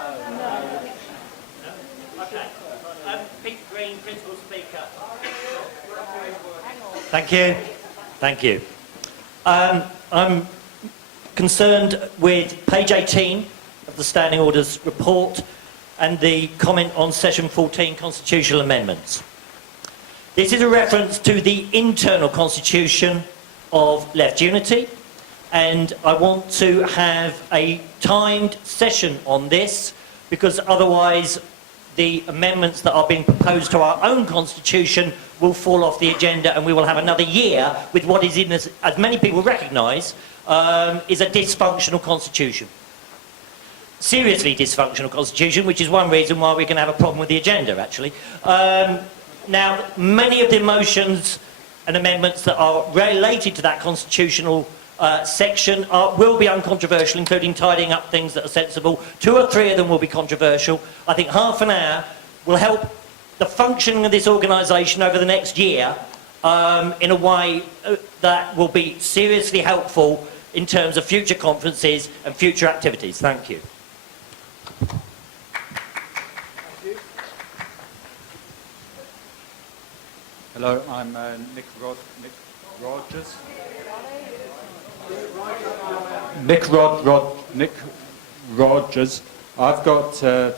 Okay. Pete Green, Principal Speaker. Thank you. Thank you. I'm concerned with page 18 of the Standing Orders report and the comment on Session 14 constitutional amendments. This is a reference to the internal constitution of Left Unity, and I want to have a timed session on this because otherwise the amendments that are being proposed to our own constitution will fall off the agenda and we will have another year with what is in, as many people recognise, is a dysfunctional constitution. Seriously dysfunctional constitution, which is one reason why we're going to have a problem with the agenda, actually. Now, many of the motions and amendments that are related to that constitutional section will be uncontroversial, including tidying up things that are sensible. 2 or 3 of them will be controversial. I think half an hour will help the functioning of this organisation over the next year in a way that will be seriously helpful in terms of future conferences and future activities. Thank you. Hello, I'm Nick Rogers. Nick Rogers. I've got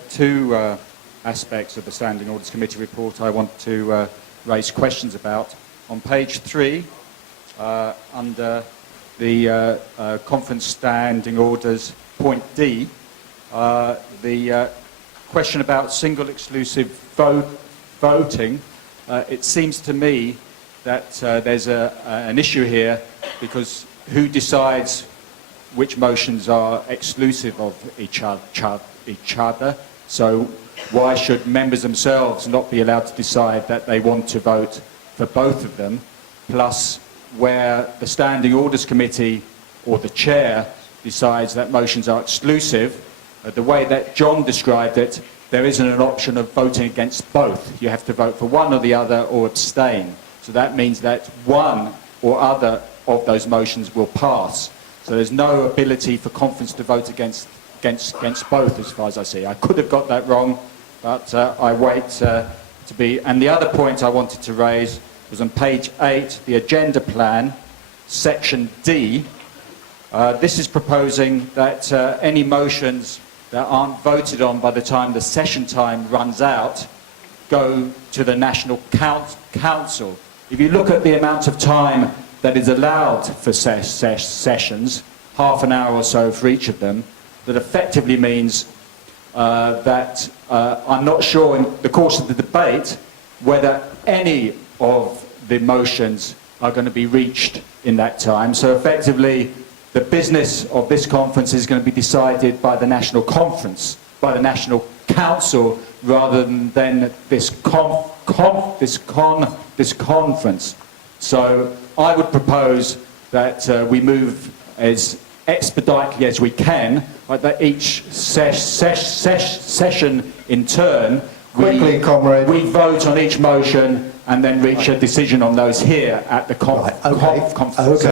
2 aspects of the Standing Orders Committee report I want to raise questions about. On page 3, under the Conference Standing Orders, point D, the question about single exclusive voting, it seems to me that there's an issue here because who decides which motions are exclusive of each other? So why should members themselves not be allowed to decide that they want to vote for both of them? Plus, where the Standing Orders Committee or the chair decides that motions are exclusive, the way that John described it, there isn't an option of voting against both. You have to vote for one or the other or abstain. So that means that one or other of those motions will pass. So there's no ability for conference to vote against both, as far as I see. I could have got that wrong, but I wait to be... And the other point I wanted to raise was on page 8, the agenda plan, section D. This is proposing that any motions that aren't voted on by the time the session time runs out go to the National Council. If you look at the amount of time that is allowed for sessions, half an hour or so for each of them, that effectively means that I'm not sure in the course of the debate whether any of the motions are going to be reached in that time. So effectively, the business of this conference is going to be decided by the National Conference, by the National Council, rather than this conference. So I would propose that we move as expeditiously as we can, like that each session in turn, Quickly, comrade. We vote on each motion and then reach a decision on those here at the conference. Okay.